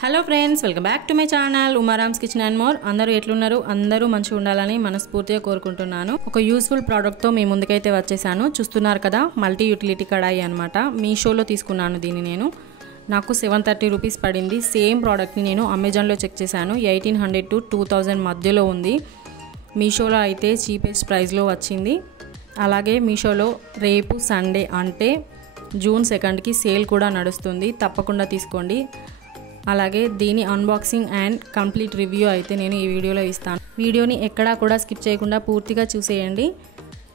Hello friends, welcome back to my channel Umaram's kitchen and more. అందరూ ఎట్లున్నారు? అందరూ మంచిగా ఉండాలని మనస్ఫూర్తిగా కోరుకుంటున్నాను. ఒక యూస్ఫుల్ ప్రోడక్ట్తో మీ ముందుకైతే వచ్చేసాను. చూస్తున్నారు కదా, మల్టీ యూటిలిటీ కడాయి అనమాట. మీషోలో తీసుకున్నాను దీన్ని నేను. నాకు 730 రూపీస్ పడింది. సేమ్ ప్రోడక్ట్ని నేను అమెజాన్లో చెక్ చేశాను. 1800 to 2000 మధ్యలో ఉంది. మీషోలో అయితే చీపెస్ట్ ప్రైస్లో వచ్చింది. అలాగే మీషోలో రేపు సండే అంటే జూన్ 2కి సేల్ కూడా నడుస్తుంది. తప్పకుండా తీసుకోండి. అలాగే దీని అన్బాక్సింగ్ అండ్ కంప్లీట్ రివ్యూ అయితే నేను ఈ వీడియోలో ఇస్తాను. వీడియోని ఎక్కడా కూడా స్కిప్ చేయకుండా పూర్తిగా చూసేయండి.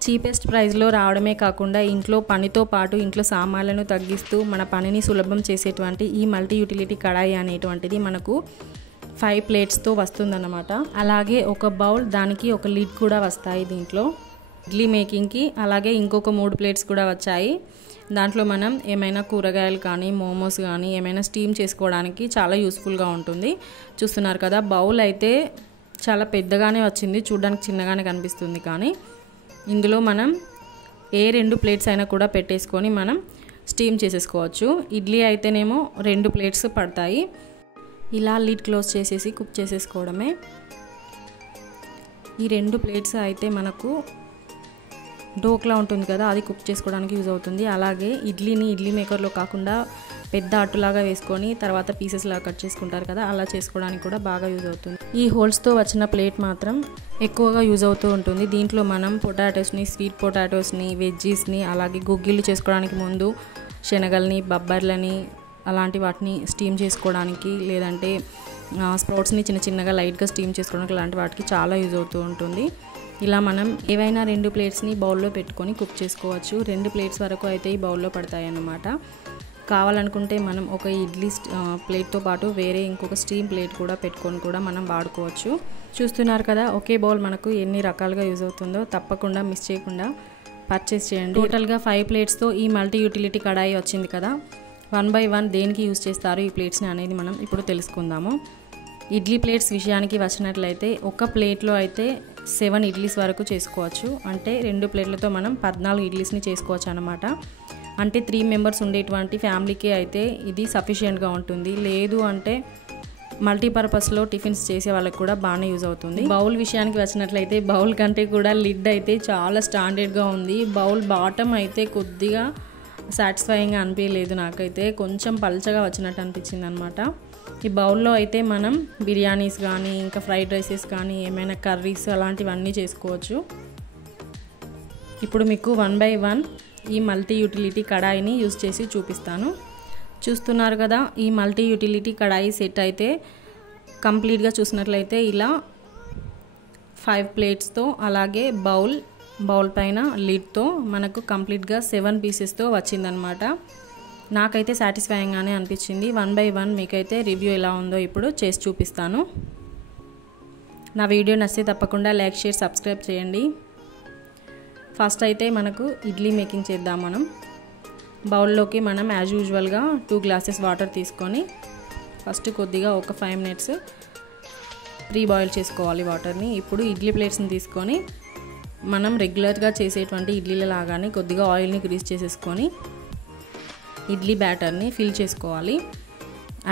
చీపెస్ట్ ప్రైస్లో రావడమే కాకుండా ఇంట్లో పనితో పాటు ఇంట్లో సామాన్లను తగ్గిస్తూ మన పనిని సులభం చేసేటువంటి ఈ మల్టీ యూటిలిటీ కడాయి అనేటువంటిది మనకు 5 ప్లేట్స్తో వస్తుందన్నమాట. అలాగే ఒక బౌల్, దానికి ఒక లిడ్ కూడా వస్తాయి దీంట్లో ఇడ్లీ మేకింగ్కి. అలాగే ఇంకొక 3 ప్లేట్స్ కూడా వచ్చాయి. దాంట్లో మనం ఏమైనా కూరగాయలు కానీ మోమోస్ కానీ ఏమైనా స్టీమ్ చేసుకోవడానికి చాలా యూస్ఫుల్గా ఉంటుంది. చూస్తున్నారు కదా, బౌల్ అయితే చాలా పెద్దగానే వచ్చింది, చూడడానికి చిన్నగానే కనిపిస్తుంది. కానీ ఇందులో మనం ఏ 2 ప్లేట్స్ అయినా కూడా పెట్టేసుకొని మనం స్టీమ్ చేసేసుకోవచ్చు. ఇడ్లీ అయితేనేమో 2 ప్లేట్స్ పడతాయి. ఇలా లిడ్ క్లోజ్ చేసేసి కుక్ చేసేసుకోవడమే. ఈ 2 ప్లేట్స్ అయితే మనకు డోక్లా ఉంటుంది కదా, అది కుక్ చేసుకోవడానికి యూజ్ అవుతుంది. అలాగే ఇడ్లీని ఇడ్లీ మేకర్లో కాకుండా పెద్ద అట్టులాగా వేసుకొని తర్వాత పీసెస్ లాగా కట్ చేసుకుంటారు కదా, అలా చేసుకోవడానికి కూడా బాగా యూజ్ అవుతుంది. ఈ హోల్స్తో వచ్చిన ప్లేట్ మాత్రం ఎక్కువగా యూజ్ అవుతూ ఉంటుంది. దీంట్లో మనం పొటాటోస్ని, స్వీట్ పొటాటోస్ని, వెజ్జీస్ని, అలాగే గుగ్గిళ్ళు చేసుకోవడానికి ముందు శనగల్ని, బొబ్బర్లని అలాంటి వాటిని స్టీమ్ చేసుకోవడానికి, లేదంటే స్ప్రౌట్స్ని చిన్న చిన్నగా లైట్గా స్టీమ్ చేసుకోవడానికి అలాంటి వాటికి చాలా యూజ్ అవుతూ ఉంటుంది. ఇలా మనం ఏవైనా 2 ప్లేట్స్ని బౌల్లో పెట్టుకొని కుక్ చేసుకోవచ్చు. 2 ప్లేట్స్ వరకు అయితే ఈ బౌల్లో పడతాయి అన్నమాట. కావాలనుకుంటే మనం ఒక ఇడ్లీ ప్లేట్తో పాటు వేరే ఇంకొక స్టీమ్ ప్లేట్ కూడా పెట్టుకొని కూడా మనం వాడుకోవచ్చు. చూస్తున్నారు కదా, ఒకే బౌల్ మనకు ఎన్ని రకాలుగా యూజ్ అవుతుందో. తప్పకుండా మిస్ చేయకుండా పర్చేస్ చేయండి. టోటల్గా 5 ప్లేట్స్తో ఈ మల్టీ యూటిలిటీ కడాయి వచ్చింది కదా. 1 by 1 దేనికి యూజ్ చేస్తారు ఈ ప్లేట్స్ని అనేది మనం ఇప్పుడు తెలుసుకుందాము. ఇడ్లీ ప్లేట్స్ విషయానికి వచ్చినట్లయితే ఒక ప్లేట్లో అయితే 7 ఇడ్లీస్ వరకు చేసుకోవచ్చు. అంటే 2 ప్లేట్లతో మనం 14 ఇడ్లీస్ని చేసుకోవచ్చు అనమాట. అంటే 3 మెంబర్స్ ఉండేటువంటి ఫ్యామిలీకి అయితే ఇది సఫిషియెంట్గా ఉంటుంది. లేదు అంటే మల్టీపర్పస్లో టిఫిన్స్ చేసే వాళ్ళకి కూడా బాగానే యూజ్ అవుతుంది. బౌల్ విషయానికి వచ్చినట్లయితే బౌల్ కంటే కూడా లిడ్ అయితే చాలా స్టాండర్డ్గా ఉంది. బౌల్ బాటమ్ అయితే కొద్దిగా సాటిస్ఫైయింగ్గా అనిపించలేదు, నాకైతే కొంచెం పల్చగా వచ్చినట్టు అనిపించింది అనమాట. ఈ బౌల్లో అయితే మనం బిర్యానీస్ కానీ ఇంకా ఫ్రైడ్ రైసెస్ కానీ ఏమైనా కర్రీస్ అలాంటివన్నీ చేసుకోవచ్చు. ఇప్పుడు మీకు 1 by 1 ఈ మల్టీ యూటిలిటీ కడాయిని యూజ్ చేసి చూపిస్తాను. చూస్తున్నారు కదా, ఈ మల్టీ యూటిలిటీ కడాయి సెట్ అయితే కంప్లీట్గా చూసినట్లయితే ఇలా 5 ప్లేట్స్తో అలాగే బౌల్ పైన లిడ్తో మనకు కంప్లీట్గా 7 పీసెస్తో వచ్చిందనమాట. నాకైతే సాటిస్ఫైయింగ్గానే అనిపించింది. 1 by 1 మీకైతే రివ్యూ ఎలా ఉందో ఇప్పుడు చేసి చూపిస్తాను. నా వీడియో నచ్చితే తప్పకుండా లైక్, షేర్, సబ్స్క్రైబ్ చేయండి. ఫస్ట్ అయితే మనకు ఇడ్లీ మేకింగ్ చేద్దాం. మనం బౌల్లోకి మనం యాజ్ యూజువల్గా 2 గ్లాసెస్ వాటర్ తీసుకొని ఫస్ట్ కొద్దిగా ఒక 5 minutes ప్రీ బాయిల్ చేసుకోవాలి వాటర్ని. ఇప్పుడు ఇడ్లీ ప్లేట్స్ని తీసుకొని మనం రెగ్యులర్గా చేసేటువంటి ఇడ్లీల లాగానే కొద్దిగా ఆయిల్ని గ్రీస్ చేసేసుకొని ఇడ్లీ బ్యాటర్ని ఫిల్ చేసుకోవాలి.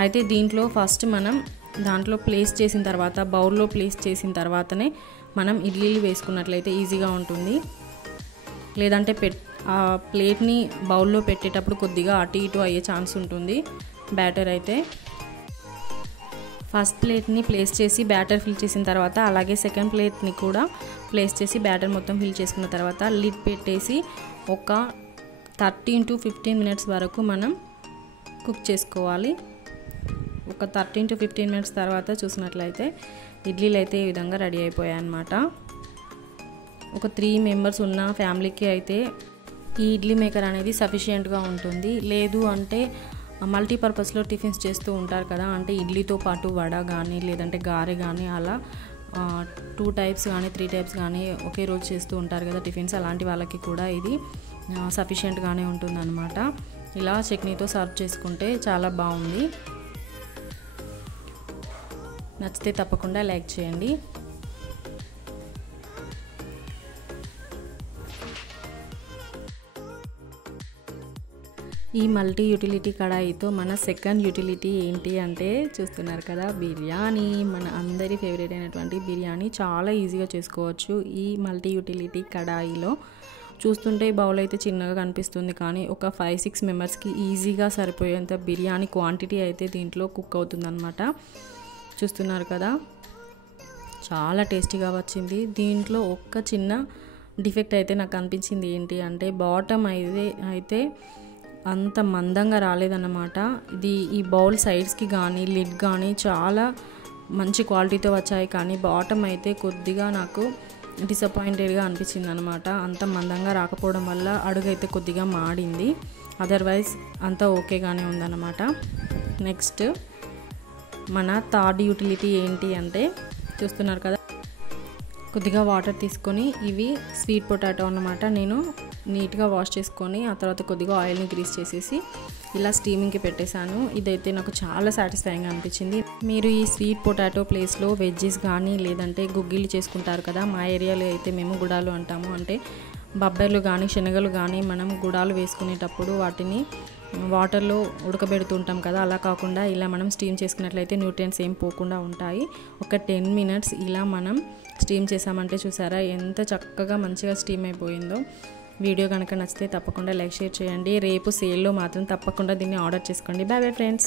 అయితే దీంట్లో ఫస్ట్ మనం దాంట్లో ప్లేస్ చేసిన తర్వాత, బౌల్లో ప్లేస్ చేసిన తర్వాతనే మనం ఇడ్లీలు వేసుకున్నట్లయితే ఈజీగా ఉంటుంది. లేదంటే ఆ ప్లేట్ని బౌల్లో పెట్టేటప్పుడు కొద్దిగా అటు ఇటు అయ్యే ఛాన్స్ ఉంటుంది బ్యాటర్ అయితే. ఫస్ట్ ప్లేట్ని ప్లేస్ చేసి బ్యాటర్ ఫిల్ చేసిన తర్వాత, అలాగే సెకండ్ ప్లేట్ని కూడా ప్లేస్ చేసి బ్యాటర్ మొత్తం ఫిల్ చేసుకున్న తర్వాత లిడ్ పెట్టేసి ఒక 13 to 15 minutes వరకు మనం కుక్ చేసుకోవాలి. ఒక 13 to 15 minutes తర్వాత చూసినట్లయితే ఇడ్లీలు అయితే ఈ విధంగా రెడీ అయిపోయాయి అన్నమాట. ఒక 3 members ఉన్న ఫ్యామిలీకి అయితే ఈ ఇడ్లీ మేకర్ అనేది సఫిషియెంట్గా ఉంటుంది. లేదు అంటే మల్టీపర్పస్లో టిఫిన్స్ చేస్తూ ఉంటారు కదా, అంటే ఇడ్లీతో పాటు వడ కానీ లేదంటే గారె కానీ అలా 2 types కానీ 3 types కానీ ఒకే రోజు చేస్తూ ఉంటారు కదా టిఫిన్స్. అలాంటి వాళ్ళకి కూడా ఇది సఫిషియెంట్గానే ఉంటుందన్నమాట. ఇలా చట్నీతో సర్వ్ చేసుకుంటే చాలా బాగుంది. నచ్చితే తప్పకుండా లైక్ చేయండి. ఈ మల్టీ యూటిలిటీ కడాయితో మన సెకండ్ యూటిలిటీ ఏంటి అంటే చూస్తున్నారు కదా, బిర్యానీ. మన అందరి ఫేవరెట్ అయినటువంటి బిర్యానీ చాలా ఈజీగా చేసుకోవచ్చు ఈ మల్టీ యూటిలిటీ కడాయిలో. చూస్తుంటే బౌల్ అయితే చిన్నగా కనిపిస్తుంది, కానీ ఒక 5-6 మెంబర్స్కి ఈజీగా సరిపోయేంత బిర్యానీ క్వాంటిటీ అయితే దీంట్లో కుక్ అవుతుందన్నమాట. చూస్తున్నారు కదా, చాలా టేస్టీగా వచ్చింది. దీంట్లో ఒక్క చిన్న డిఫెక్ట్ అయితే నాకు అనిపించింది, ఏంటి అంటే బాటమ్ అయితే అంత మందంగా రాలేదన్నమాట. ఈ బౌల్ సైడ్స్కి కానీ లిడ్ కానీ చాలా మంచి క్వాలిటీతో వచ్చాయి, కానీ బాటమ్ అయితే కొద్దిగా నాకు డిసప్పాయింటెడ్గా అనిపించింది అనమాట. అంత మందంగా రాకపోవడం వల్ల అడుగు అయితే కొద్దిగా మాడింది, అదర్వైజ్ అంతా ఓకేగానే ఉందన్నమాట. నెక్స్ట్ మన థర్డ్ యూటిలిటీ ఏంటి అంటే చూస్తున్నారు కదా, కొద్దిగా వాటర్ తీసుకొని, ఇవి స్వీట్ పొటాటో అన్నమాట. నేను నీట్గా వాష్ చేసుకొని ఆ తర్వాత కొద్దిగా ఆయిల్ని గ్రీస్ చేసేసి ఇలా స్టీమింగ్కి పెట్టేశాను. ఇదైతే నాకు చాలా సాటిస్ఫైయింగ్గా అనిపించింది. మీరు ఈ స్వీట్ పొటాటో ప్లేస్లో వెజ్జెస్ కానీ లేదంటే గుగ్గిళ్ళు చేసుకుంటారు కదా, మా ఏరియాలో అయితే మేము గుడాలు అంటాము. అంటే బొబ్బర్లు కానీ శనగలు కానీ మనం గుడాలు వేసుకునేటప్పుడు వాటిని వాటర్లో ఉడకబెడుతుంటాం కదా, అలా కాకుండా ఇలా మనం స్టీమ్ చేసుకున్నట్లయితే న్యూట్రియంట్స్ ఏం పోకుండా ఉంటాయి. ఒక 10 మినిట్స్ ఇలా మనం స్టీమ్ చేసామంటే చూసారా ఎంత చక్కగా మంచిగా స్టీమ్ అయిపోయిందో. వీడియో కనుక నచ్చితే తప్పకుండా లైక్ షేర్ చేయండి. రేపు సేల్లో మాత్రం తప్పకుండా దీన్ని ఆర్డర్ చేసుకోండి. Bye bye friends.